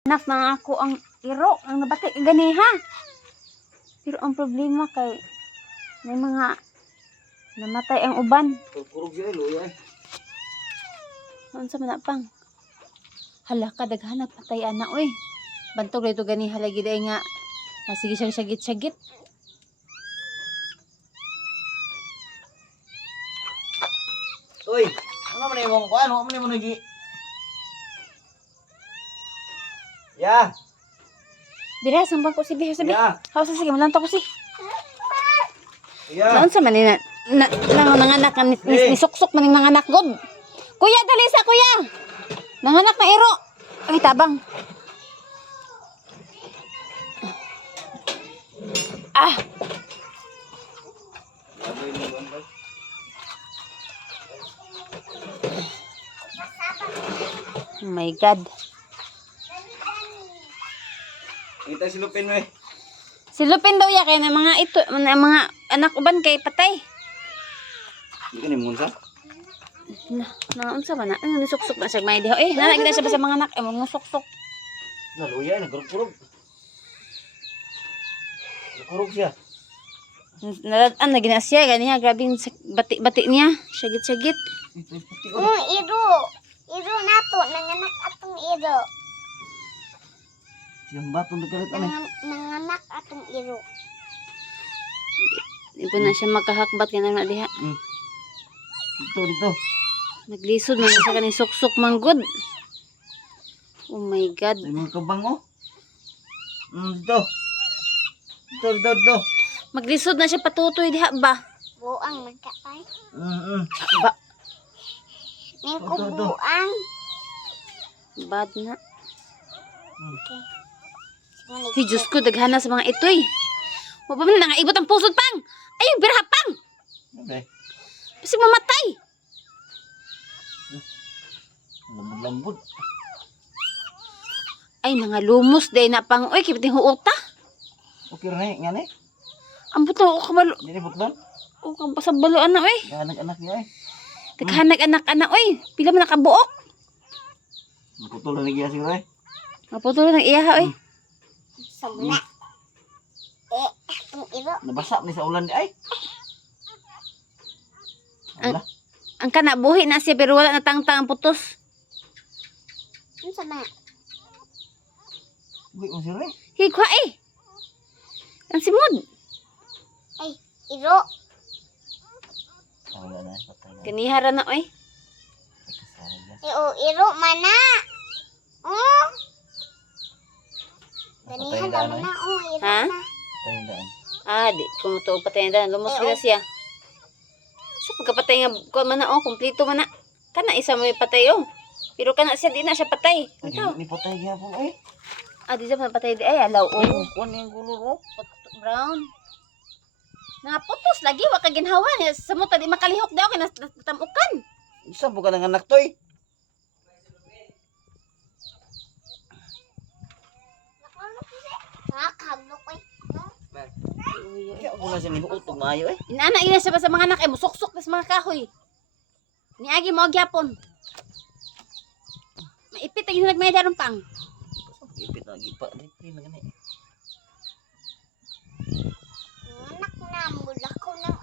Nak na ako ang iro, ang nabati ganiha. Pero ang problema kay may mga namatay ang uban. Kurog siya luya. Unsa man na pang? Hala ka daghan patay ana oy. Bantog dito gani halagi day nga. Sige siyang syagit-syagit. Uy, ano man imong kuan? Ano man imong lagi? Ya. Dira sambang ko si Biha sabi. Ya. Hawsa sige malanto ko si. Ya. Naon sa man ni nanganak ni suksok maning mga anak god. Kuya dali sa kuya. Nanganak na iro. Ay tabang. Ah. Oh my God. Kita si Lupin we. Si Lupin daw ya kay na mga ito, mga anak uban kay patay. Di ka ni munsa? Unsa ba na? Ano suksok na siya may diha. Eh, nana kita siya ba sa mga anak mga suksok. Na luya ni kurog-kurog. Kurog siya. Naladaan na gina siya ganiya, grabe yung bati-bati niya. Syagit-syagit. Iro. Iro nato, nanganak atong iro. Siyang batong nagkalit ani. Nanganak atong iro. Di po na siya makahakbat ka na diha. Dito. Naglisod man sa kaning suksok manggod. Oh my God. Ay mga kabang oh. Dito. Dito. Maglisod na siya patutoy diha ba? Buang magkatay. Ba, Ning ko buang. bad na. Okay. Hey, Diyos ko, daghana sa mga itoy. Wa pa man nangaibot ang pusod pang. Ayun, birha pang. Okay. Kasi mamatay. Lambot-lambot. Ay, mga lumos day na pang. Uy, kipiting huota. Okay ra nga ni. Ang buto ko kabalo. Dili butlon. O kabasabalo ana oy. Ya anak-anak niya eh. Daghanag anak-anak oy. Pila man nakabuok. Naputol na niya siguro eh. Maputol ng iya oy. Sabna. Atong iro. Nabasa ni sa ulan di ay. Ala. Ang kana buhi na siya pero wala na tangtang ang putos. Ano sa mga? Uy, mo sir eh. Higwa eh. Ang simod. Ay, iro. Wala na, patay na. Kanihara na oy. Iro mana. Oh. Patay Ganihan na naman na. Oh, iro Ha? na. Patay na. Ah, di kumutuog patay na lumos gila siya. So pagkapatay nga kuan man na oh, kumpleto man na. Kana isa mo patay oh. Pero kana siya di na siya patay. Ito. Ni patay gyapon eh. Ah, di siya patay di ay alaw oh. Kuan yung gulo oh. Brown. Naputos lagi wa ka ginhawa niya. Sa mo di makalihok daw kay natamukan. Isa po ka ng anak to eh. Nakahablok eh. Kaya ako na siya ni utog maayo eh. Inana ina siya ba sa mga anak ay musuksok sa mga kahoy. Niagi mo gyapon. Maipit lagi sa nagmay daron pang. Ipit na gipa. Dili na gani. Anak na, mula ko ng